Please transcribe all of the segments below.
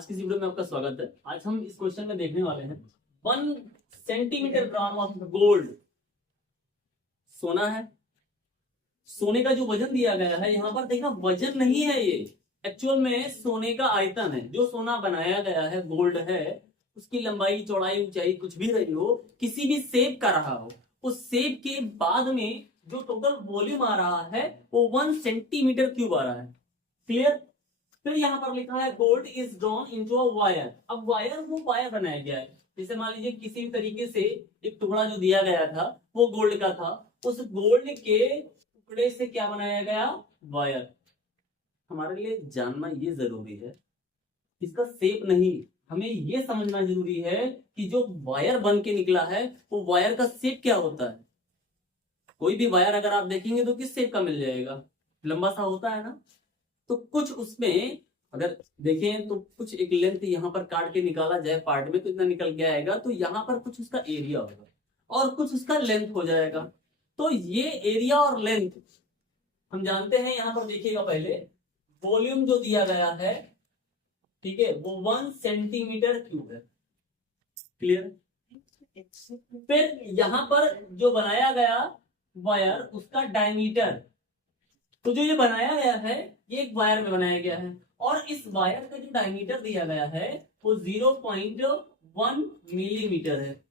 आज की वीडियो में आपका स्वागत है। आज हम इस क्वेश्चन में देखने वाले हैं 1 सेंटीमीटर ग्राम ऑफ गोल्ड। सोना है, सोने का जो वजन दिया गया है यहाँ पर देखना, वजन नहीं है ये, एक्चुअल में सोने का आयतन है। जो सोना बनाया गया है, गोल्ड है, उसकी लंबाई चौड़ाई ऊंचाई कुछ भी रही हो, किसी भी शेप का रहा हो, उस शेप के बाद में जो टोटल वॉल्यूम आ रहा है वो 1 सेंटीमीटर क्यूब आ रहा है। क्लियर। फिर यहाँ पर लिखा है gold is drawn into a wire. अब वायर, वो वायर बनाया गया है। जैसे मान लीजिए किसी भी तरीके से एक टुकड़ा जो दिया गया था वो गोल्ड का था, उस गोल्ड के टुकड़े से क्या बनाया गया, वायर। हमारे लिए जानना ये जरूरी है, इसका शेप नहीं, हमें ये समझना जरूरी है कि जो वायर बन के निकला है वो वायर का शेप क्या होता है। कोई भी वायर अगर आप देखेंगे तो किस शेप का मिल जाएगा, लंबा सा होता है ना। तो कुछ उसमें अगर देखें तो कुछ एक लेंथ यहाँ पर काट के निकाला जाए पार्ट में तो इतना निकल के आएगा, तो यहाँ पर कुछ उसका एरिया होगा और कुछ उसका लेंथ हो जाएगा। तो ये एरिया और लेंथ हम जानते हैं। यहाँ पर देखिएगा, पहले वॉल्यूम जो दिया गया है, ठीक है, वो 1 सेंटीमीटर क्यूब है। क्लियर। फिर यहाँ पर जो बनाया गया वायर, उसका डायमीटर, तो जो ये बनाया गया है ये एक वायर में बनाया गया है और इस वायर का जो डायमीटर दिया गया है वो 0.1 मिलीमीटर है।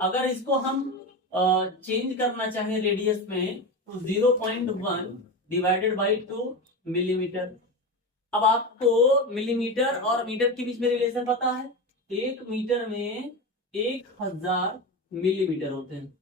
अगर इसको हम चेंज करना चाहें रेडियस में तो 0.1 डिवाइडेड बाई 2 मिलीमीटर। अब आपको मिलीमीटर और मीटर के बीच में रिलेशन पता है, 1 मीटर में 1000 मिलीमीटर होते हैं।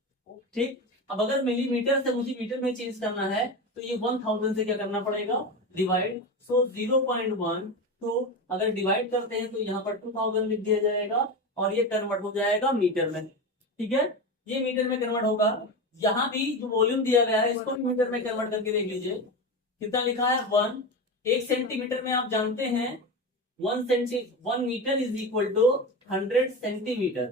ठीक। अब अगर मिलीमीटर से मुझे मीटर में चेंज करना है तो ये 1000 से क्या करना पड़ेगा, डिवाइड। सो 0.1 तो अगर डिवाइड करते हैं तो यहाँ पर 2000 लिख दिया जाएगा और ये कन्वर्ट हो जाएगा मीटर में। ठीक है, ये मीटर में कन्वर्ट होगा। यहाँ भी जो वॉल्यूम दिया गया है इसको भी मीटर में कन्वर्ट करके देख लीजिए, कितना लिखा है 1। 1 सेंटीमीटर में आप जानते हैं 1 metre is equal to 100 centimetre.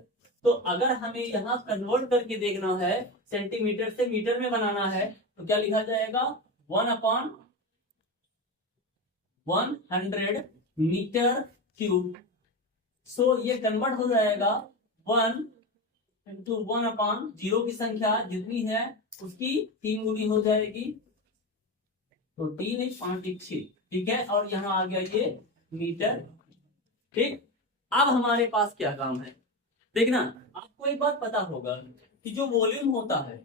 तो अगर हमें यहाँ कन्वर्ट करके देखना है, सेंटीमीटर से मीटर में बनाना है, तो क्या लिखा जाएगा, 1/100 मीटर क्यूब। सो ये कन्वर्ट हो जाएगा 1 इंटू 1/0 की संख्या जितनी है उसकी 3 गुनी हो जाएगी, तो 3 1 5 1 6। ठीक है, और यहाँ आ गया ये मीटर। ठीक। अब हमारे पास क्या काम है, देखना। आपको एक बात पता होगा कि जो वॉल्यूम होता है,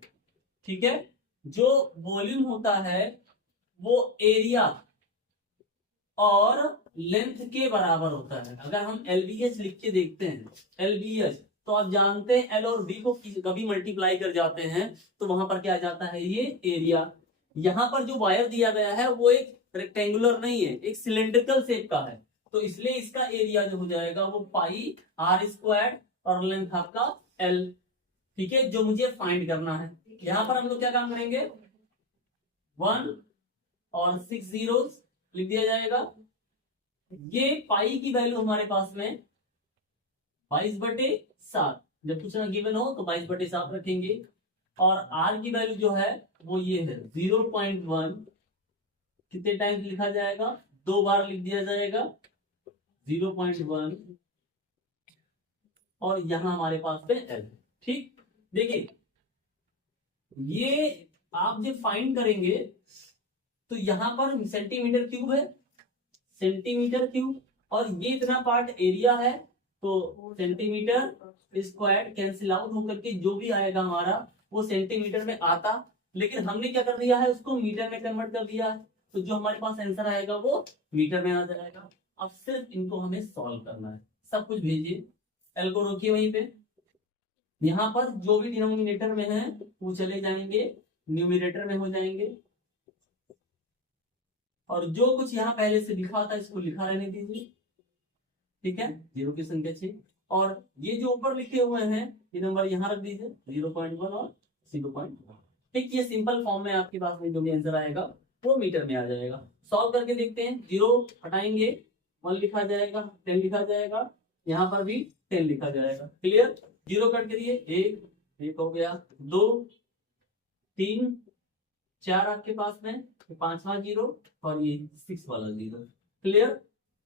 ठीक है, जो वॉल्यूम होता है वो एरिया और लेंथ के बराबर होता है। अगर हम LBH लिख के देखते हैं, LBH, तो आप जानते हैं L और B को कभी मल्टीप्लाई कर जाते हैं तो वहां पर क्या आ जाता है, ये एरिया। यहाँ पर जो वायर दिया गया है वो एक रेक्टेंगुलर नहीं है, एक सिलेंड्रिकल शेप का है, तो इसलिए इसका एरिया जो हो जाएगा वो पाई r² और लेंथ आपका L। ठीक है, जो मुझे फाइंड करना है। यहाँ पर हम लोग क्या काम करेंगे, 1 और 6 zeros लिख दिया जाएगा। ये पाई की वैल्यू हमारे पास में 22/7, जब कुछ ना गिवन हो तो 22/7 रखेंगे। और r की वैल्यू जो है वो ये है 0.1, कितने टाइम्स लिखा जाएगा, 2 बार लिख दिया जाएगा 0.1, और यहां हमारे पास पे L। ठीक। देखिए, ये आप जब फाइंड करेंगे तो यहां पर सेंटीमीटर क्यूब है, सेंटीमीटर क्यूब, और ये इतना पार्ट एरिया है, तो सेंटीमीटर स्क्वायर कैंसिल आउट होकर के जो भी आएगा हमारा वो सेंटीमीटर में आता, लेकिन हमने क्या कर दिया है, उसको मीटर में कन्वर्ट कर दिया है, तो जो हमारे पास आंसर आएगा वो मीटर में आ जाएगा। अब सिर्फ इनको हमें सॉल्व करना है। सब कुछ भेजिए, L को रोकिए वहीं पे। यहाँ पर जो भी डिनोमिनेटर में है वो चले जाएंगे, न्यूमरेटर में हो जाएंगे, और जो कुछ यहाँ पहले से लिखा था इसको लिखा रहने दीजिए। ठीक है, 0 की संख्या 6, और ये जो ऊपर लिखे हुए हैं ये नंबर यहाँ रख दीजिए, 0.1 और 0.1। ठीक, ये सिंपल फॉर्म में आपके पास में जो भी आंसर आएगा वो मीटर में आ जाएगा। सॉल्व करके देखते हैं। 0 हटाएंगे, 1 लिखा जाएगा, 10 लिखा जाएगा, यहाँ पर भी 10 लिखा जाएगा। क्लियर। 0 कट करिए, 1 हो गया, 2 3 4 आपके पास में, 5वां 0 और ये 6 वाला 0। क्लियर।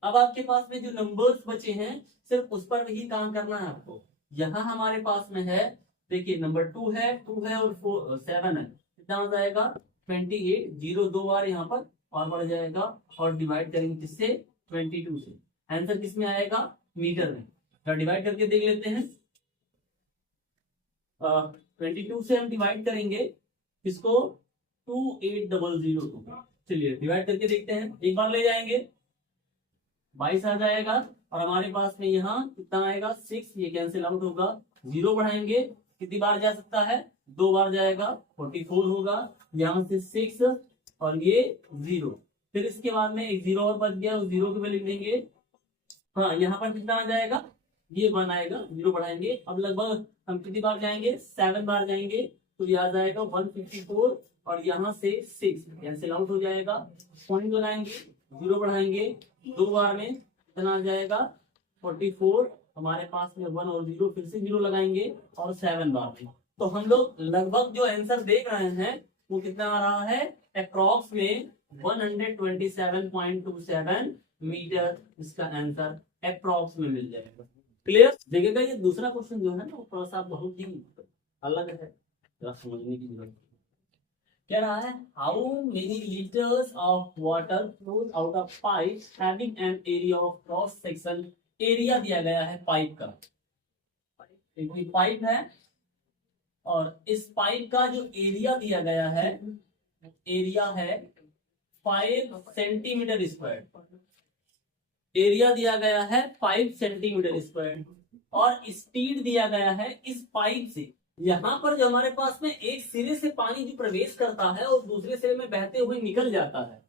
अब आपके पास में जो नंबर्स बचे हैं सिर्फ उस पर ही काम करना है आपको। यहाँ हमारे पास में है, देखिए नंबर 2 है और 7 है, कितना हो जाएगा 28, 0 2 बार यहाँ पर और बढ़ जाएगा और डिवाइड करेंगे किससे 22 से। आंसर किस में आएगा मीटर में। तो डिवाइड करके देख लेते हैं। 22 से हम डिवाइड करेंगे किसको 28002। चलिए डिवाइड करके देखते हैं, एक बार ले जाएंगे 22 आ जाएगा और हमारे पास में यहाँ कितना आएगा 6, ये कैंसिल आउट होगा। 0 बढ़ाएंगे कितनी बार जा सकता है 2 बार जाएगा 44 होगा, यहाँ से 6 और ये 0, फिर इसके बाद में एक 0 और बच गया, उस 0 के लिख देंगे। हाँ यहाँ पर कितना आ जाएगा ये 1 आएगा, 0 बढ़ाएंगे। अब लगभग हम कितनी बार जाएंगे 7 बार जाएंगे, तो ये आ जाएगा 154 और यहाँ से 6 कैंसिल आउट हो जाएगा। पॉइंट लगाएंगे 0 बढ़ाएंगे 2 बार में कितना आ जाएगा 44, हमारे पास में 1 और 0, फिर से 0 लगाएंगे और 7 बार में। तो हम लोग लगभग जो आंसर देख रहे हैं वो कितना आ रहा है अप्रॉक्स में 127.27 मीटर, इसका आंसर अप्रॉक्स में मिल जाएगा। क्लियर। देखिएगा ये दूसरा क्वेश्चन जो है ना वो थोड़ा सा बहुत ही अलग है, जरा समझने की जरूरत है। कह रहा है how many litres of water flows out of pipe having an area of cross section. Area दिया गया है पाइप का, एक पाइप है और इस पाइप का जो एरिया दिया गया है एरिया है 5 सेंटीमीटर स्क्वायर। एरिया दिया गया है 5 सेंटीमीटर स्क्वायर और स्पीड दिया गया है इस पाइप से। यहाँ पर जो हमारे पास में एक सिरे से पानी जो प्रवेश करता है और दूसरे सिरे में बहते हुए निकल जाता है,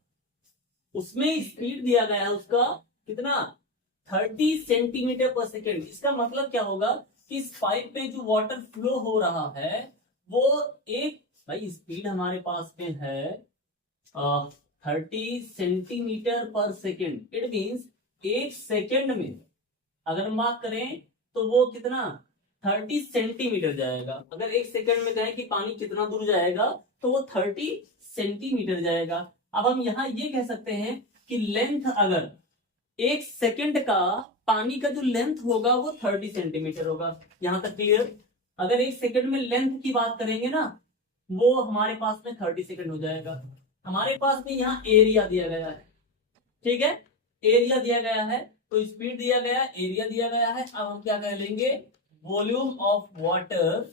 उसमें स्पीड दिया गया है उसका कितना 30 सेंटीमीटर पर सेकेंड। इसका मतलब क्या होगा कि इस पाइप में जो वाटर फ्लो हो रहा है वो एक, भाई स्पीड हमारे पास में है 30 सेंटीमीटर पर सेकेंड। इट मीन्स एक सेकेंड में अगर मार्क करें तो वो कितना 30 सेंटीमीटर जाएगा। अगर एक सेकंड में कहें कि पानी कितना दूर जाएगा तो वो 30 सेंटीमीटर जाएगा। अब हम यहाँ ये कह सकते हैं कि लेंथ, अगर एक सेकंड का पानी का जो लेंथ होगा वो 30 सेंटीमीटर होगा। यहाँ तक क्लियर। अगर एक सेकंड में लेंथ की बात करेंगे ना वो हमारे पास में 30 सेकंड हो जाएगा। हमारे पास में यहाँ एरिया दिया गया है, ठीक है, एरिया दिया गया है तो स्पीड दिया गया, एरिया दिया गया है। अब हम क्या कह लेंगे volume of water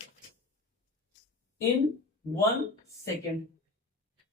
in 1 second.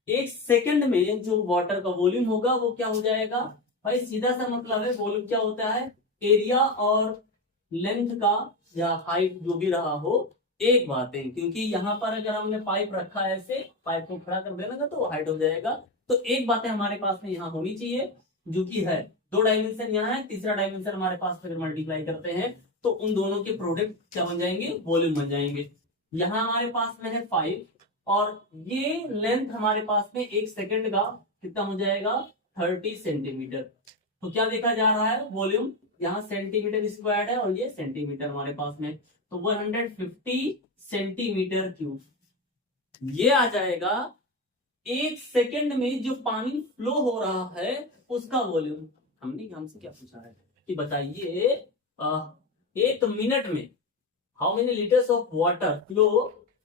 एक सेकंड में जो वाटर का वॉल्यूम होगा वो क्या हो जाएगा, भाई सीधा सा मतलब है वॉल्यूम क्या होता है एरिया और लेंथ का या हाइट जो भी रहा हो एक बात है। क्योंकि यहाँ पर अगर हमने पाइप रखा है ऐसे, पाइप को खड़ा कर देना तो हाइट हो जाएगा। तो एक बात है हमारे पास में यहाँ होनी चाहिए जो कि है 2 डायमेंशन यहाँ है, तीसरा डायमेंशन हमारे पास अगर मल्टीप्लाई करते हैं तो उन दोनों के प्रोडक्ट क्या बन जाएंगे वॉल्यूम बन जाएंगे। यहाँ हमारे पास में है 5 और ये लेंथ हमारे पास में एक सेकंड का कितना हो जाएगा 30 सेंटीमीटर। तो क्या देखा जा रहा है वॉल्यूम यहाँ सेंटीमीटर स्क्वायर है और ये सेंटीमीटर हमारे पास में, तो 150 सेंटीमीटर क्यूब ये आ जाएगा। एक सेकंड में जो पानी फ्लो हो रहा है उसका वॉल्यूम। हमसे क्या पूछा है कि बताइए एक मिनट में how many litres of water flow,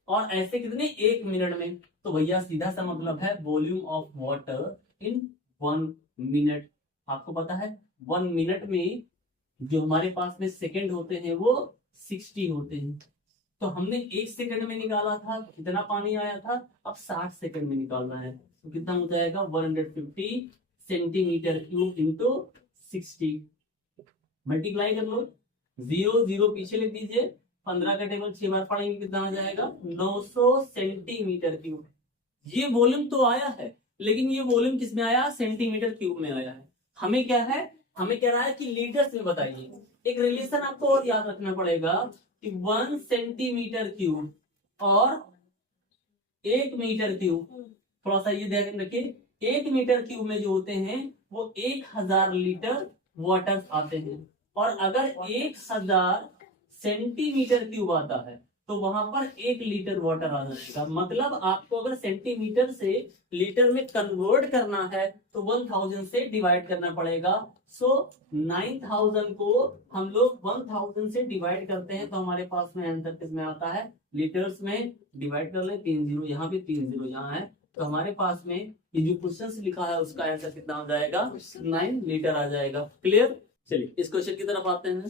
और ऐसे कितने 1 मिनट में। तो भैया सीधा सा मतलब है volume of water in 1 minute. आपको पता है 1 मिनट में जो हमारे पास में सेकंड होते हैं वो 60 होते हैं। तो हमने 1 सेकंड में निकाला था कितना पानी आया था, अब 60 सेकंड में निकालना है तो कितना हो जाएगा 150 सेंटीमीटर क्यूब इंटू 60। मल्टीप्लाई कर लो, 0 0 पीछे लिख दीजिए, 15 का टेबल 6 बार पढ़ेंगे कितना आ जाएगा 900 सेंटीमीटर क्यूब। ये वॉल्यूम तो आया है लेकिन ये वॉल्यूम किस में आया सेंटीमीटर क्यूब में आया है। हमें क्या है, हमें कह रहा है कि लीटर्स में बताइए। एक रिलेशन आपको और याद रखना पड़ेगा कि 1 सेंटीमीटर क्यूब और 1 मीटर क्यूब, थोड़ा सा ये ध्यान रखिए 1 मीटर क्यूब में जो होते हैं वो 1000 लीटर वाटर आते हैं और अगर 1000 सेंटीमीटर क्यूब आता है तो वहां पर 1 लीटर वाटर आ जाएगा। मतलब आपको अगर सेंटीमीटर से लीटर में कन्वर्ट करना है तो 1000 से डिवाइड करना पड़ेगा। सो 9000 को हम लोग 1000 से डिवाइड करते हैं तो हमारे पास में आंसर किसमें आता है, लीटर्स में। डिवाइड कर ले, 3 जीरो यहाँ पे 3 जीरो यहाँ है, तो हमारे पास में ये जो क्वेश्चन लिखा है उसका आंसर कितना हो जाएगा, 9 लीटर आ जाएगा। क्लियर। चलिए इस क्वेश्चन की तरफ आते हैं,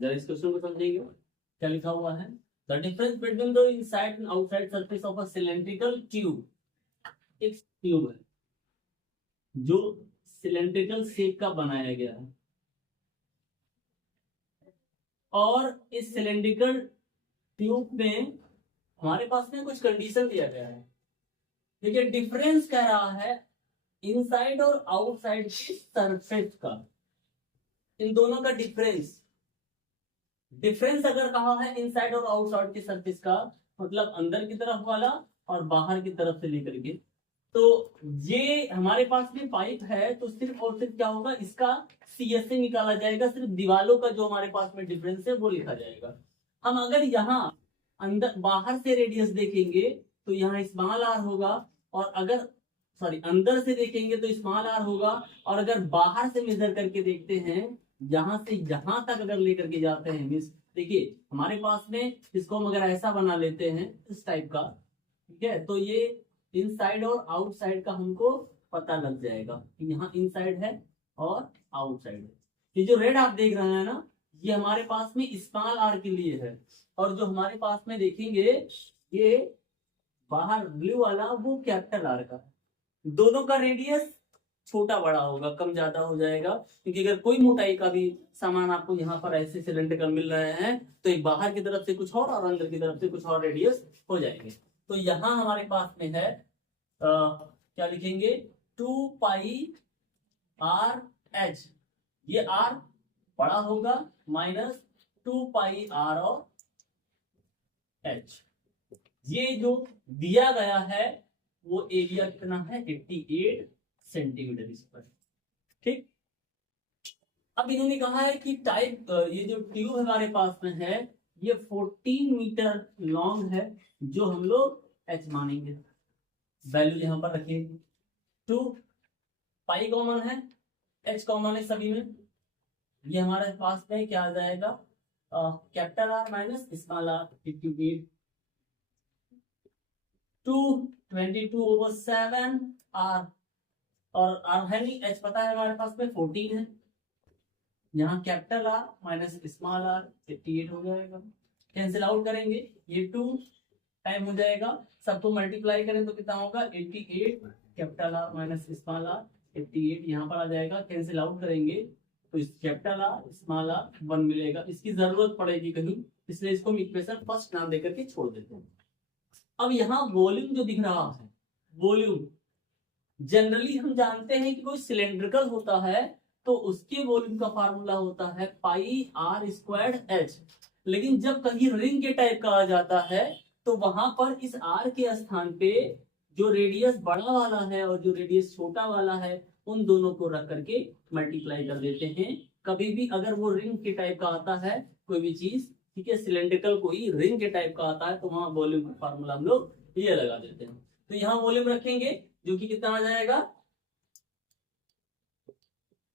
जरा इस क्वेश्चन को समझिए। क्या लिखा हुआ है, the difference between the inside and outside surface of a cylindrical tube. एक ट्यूब है जो सिलेंड्रिकल शेप का बनाया गया है और इस सिलेंड्रिकल ट्यूब में हमारे पास में कुछ कंडीशन दिया गया है। देखिए डिफरेंस कह रहा है इनसाइड और आउटसाइड की सरफेस का, इन दोनों का डिफरेंस। डिफरेंस अगर कहा है इनसाइड और आउटसाइड की सरफेस का, मतलब अंदर की तरफ वाला और बाहर की तरफ से लेकर के, तो ये हमारे पास में पाइप है तो सिर्फ और सिर्फ क्या होगा, इसका सीएसए निकाला जाएगा, सिर्फ दीवालों का जो हमारे पास में डिफरेंस है वो लिखा जाएगा। हम अगर यहाँ अंदर बाहर से रेडियस देखेंगे तो यहाँ स्मॉल आर होगा, और अगर अंदर से देखेंगे तो स्मॉल आर होगा, और अगर बाहर से मेजर करके देखते हैं यहां से यहां तक अगर लेकर के जाते हैं, मीन्स देखिए हमारे पास में इसको हम अगर ऐसा बना लेते हैं इस टाइप का, ठीक है, तो ये इनसाइड और आउटसाइड का हमको पता लग जाएगा कि यहाँ इनसाइड है और आउटसाइड है। ये जो रेड आप देख रहे हैं ना, ये हमारे पास में स्मॉल आर के लिए है, और जो हमारे पास में देखेंगे ये बाहर ब्लू वाला वो कैपिटल आर का। दोनों का रेडियस छोटा बड़ा होगा, कम ज्यादा हो जाएगा, क्योंकि अगर कोई मोटाई का भी सामान आपको यहाँ पर ऐसे सिलेंडर मिल रहे हैं तो एक बाहर की तरफ से कुछ और अंदर की तरफ से कुछ और रेडियस हो जाएंगे। तो यहाँ हमारे पास में है क्या लिखेंगे, 2 पाई आर एच, ये आर बड़ा होगा माइनस 2 पाई आर और एच। ये जो दिया गया है वो एरिया कितना है, 88 सेंटीमीटर स्क्वायर। ठीक, अब इन्होंने कहा है कि टाइप ये जो ट्यूब हमारे पास में है ये 14 मीटर लॉन्ग है, जो हम लोग एच मानेंगे, वैल्यू यहां पर रखिए। 2 पाई कॉमन है, एच कॉमन है सभी में, ये हमारे पास में क्या आ जाएगा, capital R minus small r, 58 222/7 r, और आर है नहीं, एच पता है हमारे पास में 14 है, यहाँ capital R minus small r 58 हो जाएगा। कैंसिल आउट करेंगे, ये 2 टाइम हो जाएगा, सबको मल्टीप्लाई करें तो कितना होगा, 88 capital R minus small r 88 यहाँ पर आ जाएगा। कैंसिल आउट करेंगे तो इस कैपिटल आर स्मॉल आर 1 मिलेगा, इसकी जरूरत पड़ेगी कहीं, इसलिए इसको इक्वेशन फर्स्ट नाम देकर के छोड़ देते हैं। अब यहाँ वॉल्यूम जो दिख रहा है, वॉल्यूम जनरली हम जानते हैं कि कोई सिलेंड्रिकल होता है तो उसके वॉल्यूम का फार्मूला होता है पाई आर स्क्वायर्ड एच, लेकिन जब कहीं रिंग के टाइप का आ जाता है तो वहां पर इस आर के स्थान पे जो रेडियस बड़ा वाला है और जो रेडियस छोटा वाला है उन दोनों को रख करके मल्टीप्लाई कर देते हैं। कभी भी अगर वो रिंग के टाइप का आता है कोई भी चीज, ठीक है, सिलेंड्रिकल कोई रिंग के टाइप का आता है तो वहां वॉल्यूम का फार्मूला हम लोग ये लगा देते हैं। तो यहाँ वॉल्यूम रखेंगे जो कि कितना आ जाएगा,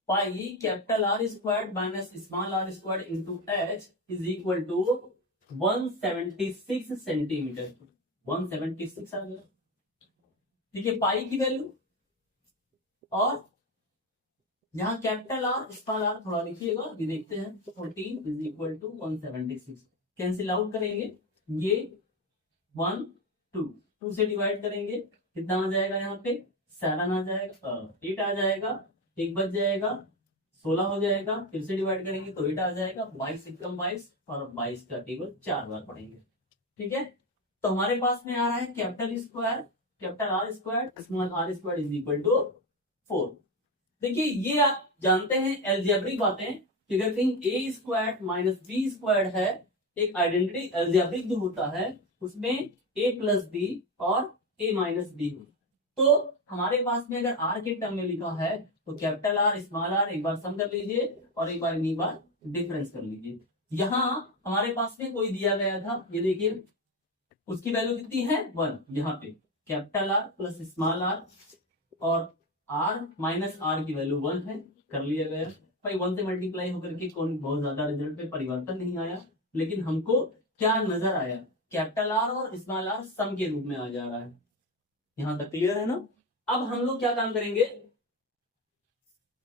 pi capital R squared minus small r squared into h is equal to 176 centimetre, 176 आ गया। ठीक है, पाई की वैल्यू, और यहाँ कैपिटल आर स्मॉल आर थोड़ा लिखिएगा, ये देखते हैं, 14 is equal to 176। Cancel out करेंगे, ये 1 2 से डिवाइड करेंगे, कितना आ जाएगा, यहाँ पे 7 आ जाएगा, 8 आ जाएगा, 1 बच जाएगा, 16 हो जाएगा, फिर से डिवाइड करेंगे तो 8 आ जाएगा, 22 एकम 22, और 22 का टेबल 4 बार पढ़ेंगे। ठीक है, तो हमारे पास में आ रहा है capital square capital R square small r square is equal to 4। देखिए ये आप जानते हैं एल्जेब्रिक बातें कि अगर कहीं ए स्क्वायर माइनस बी स्क्वायर है, एक आइडेंटिटी एल्जेब्रिक जो होता है उसमें ए प्लस बी और ए माइनस बी हो, तो हमारे पास में अगर आर के टर्म में लिखा है तो कैपिटल आर स्मॉल आर एक बार सम कर लीजिए और एक बार डिफरेंस कर लीजिए। यहाँ हमारे पास में कोई दिया गया था, ये देखिए उसकी वैल्यू कितनी है 1, यहाँ पे capital R plus small r, और आर माइनस आर की वैल्यू 1 है, कर लिया गया भाई। 1 से मल्टीप्लाई होकर के कौन बहुत ज्यादा रिजल्ट पे परिवर्तन नहीं आया, लेकिन हमको क्या नजर आया, कैपिटल आर और स्मॉल आर सम के रूप में आ जा रहा है। यहां तक क्लियर है ना। अब हम लोग क्या काम करेंगे,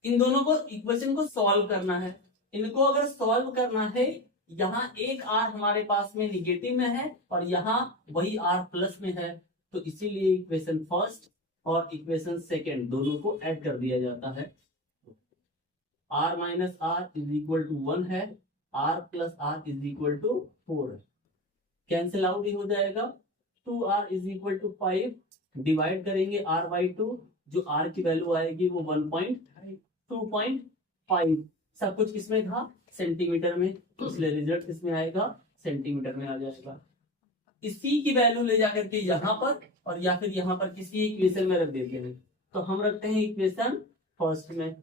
इन दोनों को इक्वेशन को सॉल्व करना है। इनको अगर सॉल्व करना है, यहाँ एक आर हमारे पास में निगेटिव में है और यहाँ वही आर प्लस में है, तो इसीलिए इक्वेशन फर्स्ट और इक्वेशन सेकेंड दोनों को ऐड कर दिया जाता है। R minus r is equal to 1 है, r plus r is equal to 4 है, कैंसिल आउट ही हो जाएगा। 2r is equal to 5, divide करेंगे r बाई 2, जो r की वैल्यू आएगी वो 1.2.5। सब कुछ किसमें था, सेंटीमीटर में, इसलिए रिजल्ट किसमें आएगा, सेंटीमीटर में आ जाएगा। इसी की वैल्यू ले जाकर के यहाँ पर और या फिर यहाँ पर किसी इक्वेशन में रख देते हैं। तो हम रखते हैं इक्वेशन फर्स्ट में,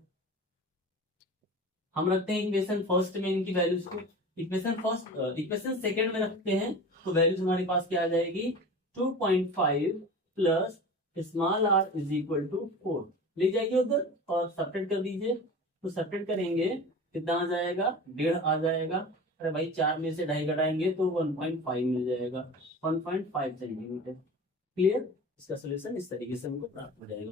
हम रखते हैं इक्वेशन फर्स्ट में इनकी वैल्यूज को। इक्वेशन सेकेंड में रखते हैं तो वैल्यूज हमारे पास क्या आ जाएगी, 2.5 plus small r is equal to 4 ले जाइए उधर और सब्ट्रैक्ट कर दीजिए। तो सब्ट्रैक्ट करेंगे कितना आ जाएगा, 1.5 आ जाएगा। अरे भाई 4 में से 2.5 घटाएंगे तो 1.5 मिल जाएगा, 1.5 सेंटीमीटर। क्लियर। इसका सोल्यूशन इस तरीके से हमको प्राप्त हो जाएगा।